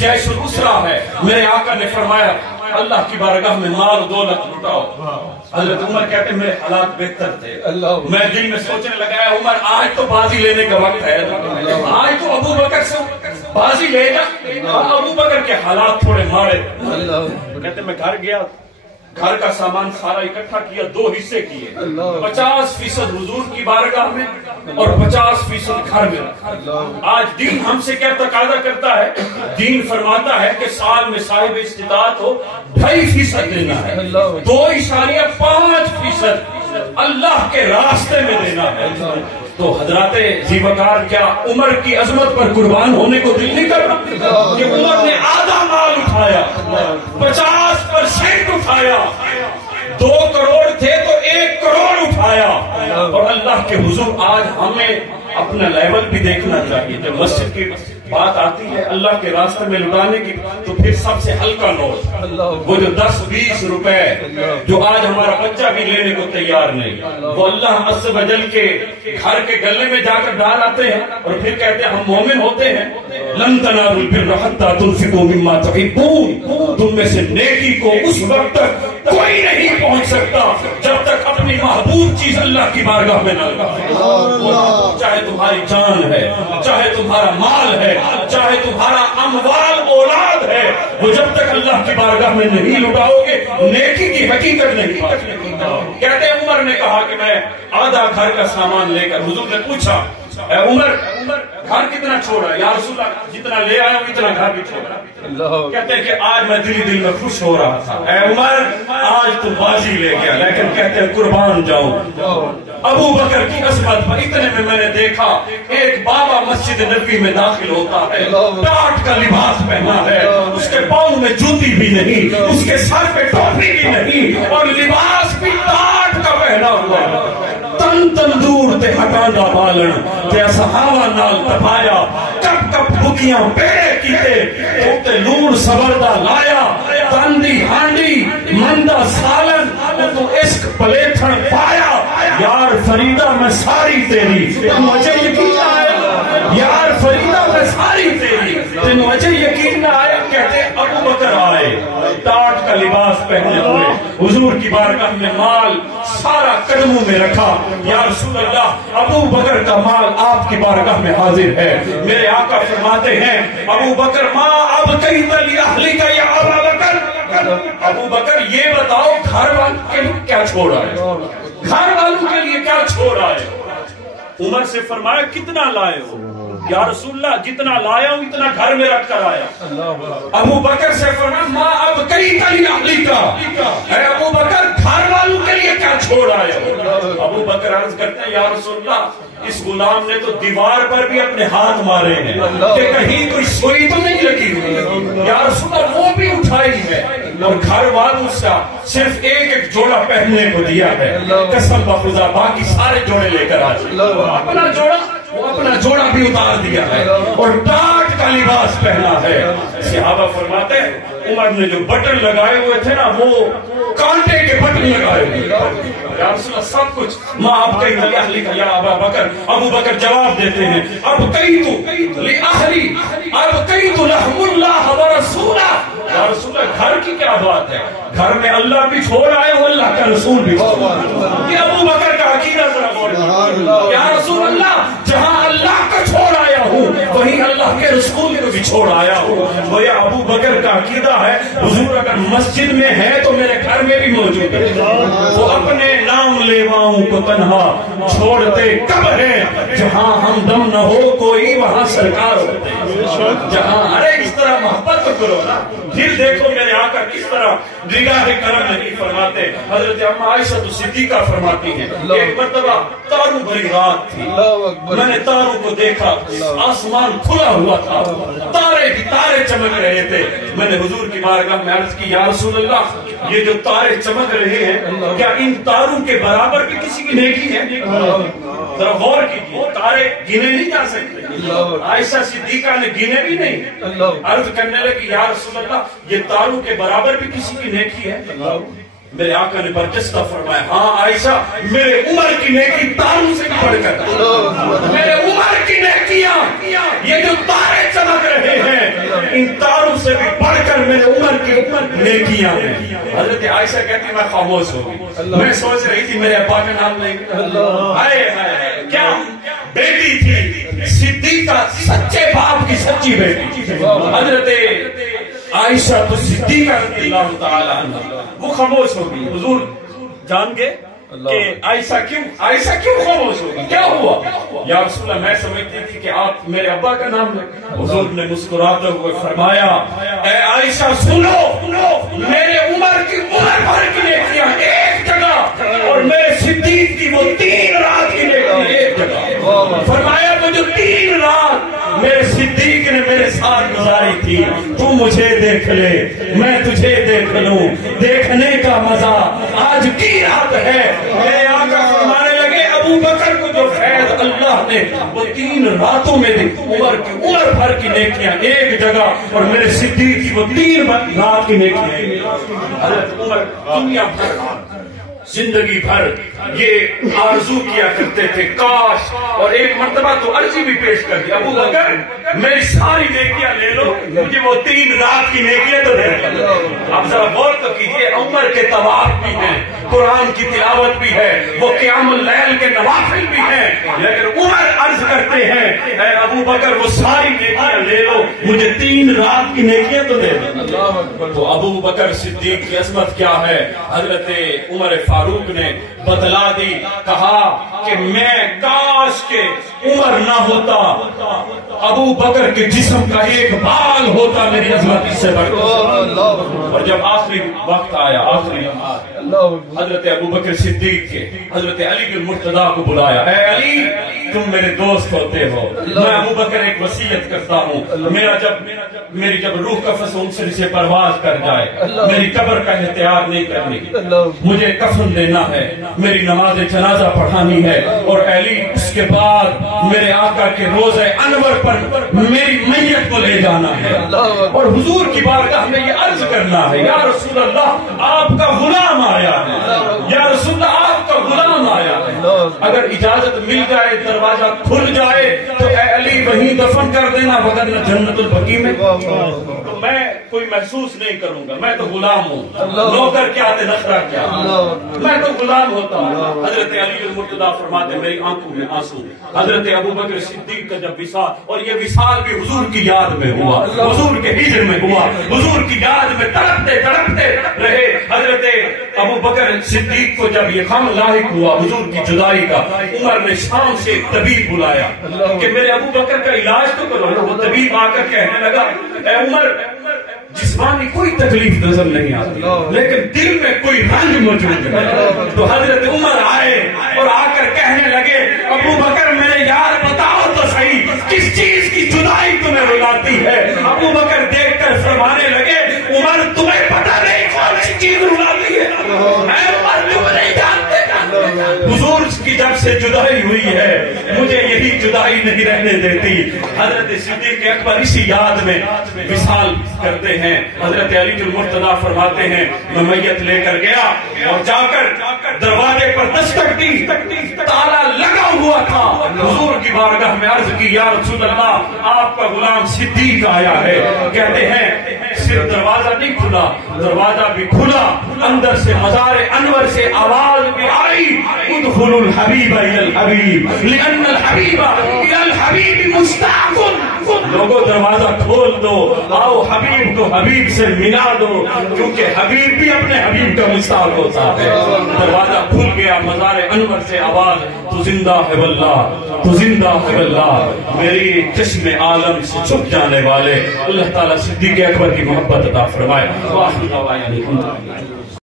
जैश उसरा है। मेरे आका ने फरमाया अल्लाह की बारगाह में माल दौलत लुटाओ। हजरत उमर कहते मेरे हालात बेहतर थे, मैं दिल में सोचने लगा उमर आज तो बाजी लेने का वक्त है, आज तो अबू बकर से बाजी लेगा। अबू बकर के हालात थोड़े मारे। कहते मैं घर गया, घर का सामान सारा इकट्ठा किया, 2 हिस्से किए, 50% हुजूर की बारगाह में और 50% घर में। आज दीन हमसे क्या तकाजा करता है? दीन फरमाता है कि साल में साहिब इस्तिताअत हो 2.5% देना है, 2.5% अल्लाह के रास्ते में देना है। तो हजराते जीवकार क्या उमर की अजमत पर कुर्बान होने को दिल नहीं कर रहा कि उमर ने आधा माल उठाया, 50% उठाया, 2 करोड़ थे तो 1 करोड़ उठाया। और अल्लाह के हुजूर आज हमें अपना लेवल भी देखना चाहिए। जब मस्जिद की बात आती है अल्लाह के रास्ते में लुटाने की, तो फिर सबसे हल्का नोट, वो जो 10-20 रुपए जो आज हमारा बच्चा भी लेने को तैयार नहीं, वो अल्लाह अज़्ज़ व जल के घर के गले में जाकर डाल आते हैं और फिर कहते हैं हम मोमिन होते हैं। लन तनालुल बिर्रा हत्ता तुनफिकू मिम्मा तुहिब्बून, तुम में से नेकी को उस वक्त तक कोई नहीं पहुंच सकता जब तक अपनी महबूब चीज अल्लाह की बारगाह में न लगाए। चाहे तुम्हारी जान है, चाहे तुम्हारा माल है, चाहे तुम्हारा अमवाल औलाद है, वो जब तक अल्लाह की बारगाह में नहीं लुटाओगे नेकी की हकीकत नहीं पाओगे। कहते उमर ने कहा कि मैं आधा घर का सामान लेकर, हुजूर ने पूछा उमर घर कितना छोड़ा? या रसूलल्लाह जितना ले आया इतना घर भी छोड़ा। कहते हैं कि आज मैं दिल में खुश हो रहा था, ऐ उमर आज तू बाजी ले गया, लेकिन कहते हैं कुर्बान जाऊं अबू बकर की असमत पर। इतने में मैंने देखा एक बाबा मस्जिद नबी में दाखिल होता है, टाट का लिबास पहना है, उसके पाँव में जूती भी नहीं, उसके सर पे टोपी भी नहीं और लिबास भी टाट का पहना हुआ। तन तंदूर ते हटांदा बालन ते सहावा नाल तपाया, कप कप भुकियां पेड़े कीते ते लूण सबरदा लाया, तंदी हांडी मंदा सालन तो इश्क पलेथन पाया। यार फरीदा मैं सारी तेरी, मुझे यकीन ना आया। यार फरीदा मैं सारी तेरी, तेन मुझे यकीन ना आया। कहते अबू बकर आए, टाट का लिबास पहने हुए, हुजूर की बारगाह में माल सारा कदमों में रखा। या रसूल अल्लाह अबू बकर का माल आपकी बारगाह में हाजिर है। मेरे आका फरमाते हैं अबू बकर माँ अब कई तली अहली का या अबू बकर, अबू बकर ये बताओ घर वालों के लिए क्या छोड़ा है, घर वालों के लिए क्या छोड़ा है? उमर से फरमाया कितना लाए हो? या रसूलल्लाह जितना लाया हूं इतना घर में रख कर आया। अबू बकर से फरमाया माँ अब कई तली अहली का, अबू बकर घर वालों के लिए क्या छोड़ आए हो? अबू बकर अर्ज करते हैं या रसूलल्लाह इस गुलाम ने तो दीवार पर भी अपने हाथ मारे हैं कि कहीं कोई सुई तो नहीं लगी हुई। या रसूलल्लाह वो भी उठाई है और घर वालों से सिर्फ एक जोड़ा पहनने को दिया है। कसम बखुदा बाकी सारे जोड़े लेकर आ अपना जोड़ा, वो अपना जोड़ा भी उतार दिया है और टाट का लिबास पहना है। सहाबा फरमाते हैं उमर ने जो बटन लगाए हुए थे ना वो कांटे के बटन लगाए हुए। सब कुछ माँ अब कई अहली का या अबू बकर, अबू बकर जवाब देते हैं अब कई तू ली अहली, अब कई तू लहमुल्लाह व रसूला। या रसूलल्लाह घर की क्या बात है, घर में अल्लाह भी छोड़ आए हो, अल्लाह का रसूल भी छोड़ आए। अबू बकर का अकीदा जरा गौर करो। या रसूल अल्लाह जहाँ अल्लाह को छोड़ आया हूँ वहीं अल्लाह के रसूल को भी छोड़ आया हूँ। वो या अबू बकर का अकीदा है हुजूर अगर मस्जिद में है तो मेरे घर में भी मौजूद है। वो अपने नाम लेवाओं को तन्हा छोड़ते कब है, जहाँ हम दम न हो कोई वहाँ सरकार होते। जहाँ अरे इस तरह मोहब्बत तो करो ना। फिर देखो मेरे आका किस तरह निगाह करम नहीं फरमाते। हजरत अम्मा आयशा तो सिद्दीका फरमाती हैं एक मर्तबा तारों भरी रात थी, मैंने तारों को देखा, आसमान खुला हुआ था, तारे भी तारे चमक रहे थे। मैंने हुजूर की बारगाह में अर्ज की या रसूल अल्लाह ये जो तारे चमक रहे हैं क्या इन तारों के बराबर भी किसी की नेकी है? जरा गौर कीजिए, तारे गिने नहीं जा सकते। आयशा सिद्दीका ने गिने भी नहीं। अर्ज करने लगी या रसूल अल्लाह ये तारों के बराबर भी किसी की नेकी है? मेरे आका ने बरजस्ता फरमाया हाँ आयशा मेरे उमर की नेकी तारों से बढ़कर, मेरे उमर की नेकियां ये जो तारे चमक रहे हैं इन तारों کام سے بھی بڑھ کر میرے عمر کی نیکیاں ہیں. حضرت عائشہ کہتی میں خاموش ہو گئی. میں سوچ رہی تھی میرے ابا کا نام لیں گے. ہائے ہائے کیا بیٹی تھی, صدیقہ, سچے باپ کی سچی بیٹی. حضرت عائشہ تو صدیقہ رضی اللہ تعالی عنہ وہ خاموش ہو گئی. حضور جان گئے کہ عائشہ کیوں خاموش ہوگی, کیا ہوا؟ یا رسول اللہ میں سمجھتی تھی کہ آپ میرے ابا کا نام لیں. حضور نے مسکراتے ہوئے فرمایا اے عائشہ سنو, میرے عمر کی عمر بھر کی نیکیاں ایک جگہ اور میرے صدیق کی وہ 3 رات کی نیکیاں ایک جگہ. فرمایا وہ جو 3 رات میرے صدیق نے میرے ساتھ گزاری تھی, تو مجھے دیکھ لے میں تجھے دیکھ لوں, دیکھنے کا مزہ آج کی رات ہے. میرے آقا فرمانے لگے ابو بکر کو جو فیض اللہ نے وہ 3 راتوں میں دی, عمر بھر کی نیکیاں ایک جگہ اور میرے صدیق کی وہ 3 رات کی نیکیاں. حضرت عمر دنیا بھر زندگی بھر یہ آرزو کیا کرتے تھے کاش, اور ایک مرتبہ تو عرضی بھی پیش کر دی ابو بکر میری ساری نیکیاں لے لو, مجھے وہ 3 رات کی نیکیاں تو دے دو. اب ذرا غور تو کیجیے, عمر کے طواف بھی ہیں, قرآن کی تلاوت بھی ہے, وہ قیام اللیل کے نوافل بھی ہیں, لیکن عمر عرض کرتے ہیں اے ابو بکر وہ ساری نیکیاں لے لو, مجھے 3 رات کی نیکیاں تو دے دو. تو ابو بکر صدیق کی عظمت کیا ہے, حضرت عمر فاروق نے بتلا دی, کہا کہ میں کاش کے عمر نہ ہوتا, ابو بکر کے جسم کا ایک بال ہوتا, میری عظمت اس سے بڑھ. اور جب آخری وقت آیا, آخری لمحات, حضرت ابو بکر صدیق کے حضرت علی بن مرتضیٰ کو بلایا, اے علی تم میرے دوست ہوتے ہو, میں ابو بکر ایک وصیت کرتا ہوں, میری جب روح قفس انصر سے پرواز کر جائے, میری قبر کا احتیاط نہیں کرنی, مجھے کفن دینا ہے, میری نماز جنازہ پڑھانی ہے, اور علی اس کے بعد میرے آقا کے روضہ انور پر میری میت کو لے جانا ہے, اور حضور کی بارگاہ میں یہ عرض کرنا ہے یا رسول اللہ آپ کا غلام آیا ہے, یا رسول اللہ آپ کا غلام آیا ہے, اگر اجازت مل جائے دروازہ کھل جائے تو اے علی وہیں دفن کر دینا, وگرنہ جنت البقیع میں. تو میں کوئی محسوس نہیں کروں گا, میں تو غلام ہوں, نوکر کیا تے نخرہ کیا, میں تو غلام ہوتا ہوں. حضرت علی المرتضیٰ فرماتے میری آنکھوں میں آنسو. حضرت ابو بکر صدیق کا جب وصال, اور یہ وصال بھی حضور کی یاد میں ہوا, حضور کے ہجر میں ہوا, حضور کی یاد میں تڑپتے رہے. حضرت ابو بکر صدیق کو جب یہ غم لاحق ہوا حضور کی جدائی کا, عمر نے شام سے ایک طبیب بلایا کہ میرے ابو بکر کا علاج تو کرو. وہ طبیب آ کر کہنے لگا اے عمر جسمانی کوئی تکلیف نظر نہیں آتی لیکن دل میں کوئی رنج موجود ہے. تو حضرت عمر آئے اور آ کر کہنے لگے ابو بکر میرے یار بتاؤ تو صحیح کس چیز کی جدائی تمہیں رلاتی ہے. ابو بکر دیکھ کر فرمانے لگے عمر تمہیں پتہ نہیں کون سی چیز رلاتی ہے, میں عمر تم نہیں جانتے. حضور کی جب سے جدائی ہوئی ہے مجھے یہی جدائی نہیں رہنے دیتی. حضرت صدیق اکبر اسی یاد میں وصال کرتے ہیں. حضرت علی المرتضیٰ فرماتے ہیں میں میت لے کر گیا اور جا کر دروازے پر دستک دی, تالا لگا ہوا تھا. حضور کی بارگاہ میں عرض کی یا رسول اللہ آپ کا غلام صدیق آیا ہے. کہتے ہیں صرف دروازہ نہیں کھلا, دروازہ بھی کھلا, اندر سے مزار انور سے آواز بھی آئی ادخلوا الحبیب الی الحبیب لان الحبیب الی الحبیب مشتاق. لوگوں دروازہ کھول دو, آؤ حبیب کو حبیب سے ملا دو, کیونکہ حبیب بھی اپنے حبیب کا مشتاق ہوتا ہے. دروازہ کھل گیا, مزار انور سے آواز تو زندہ ہے واللہ, تو زندہ ہے واللہ. میری چشم عالم سے چھپ جانے والے اللہ تعالیٰ صدیق اکبر کی محبت عطا فرمائے.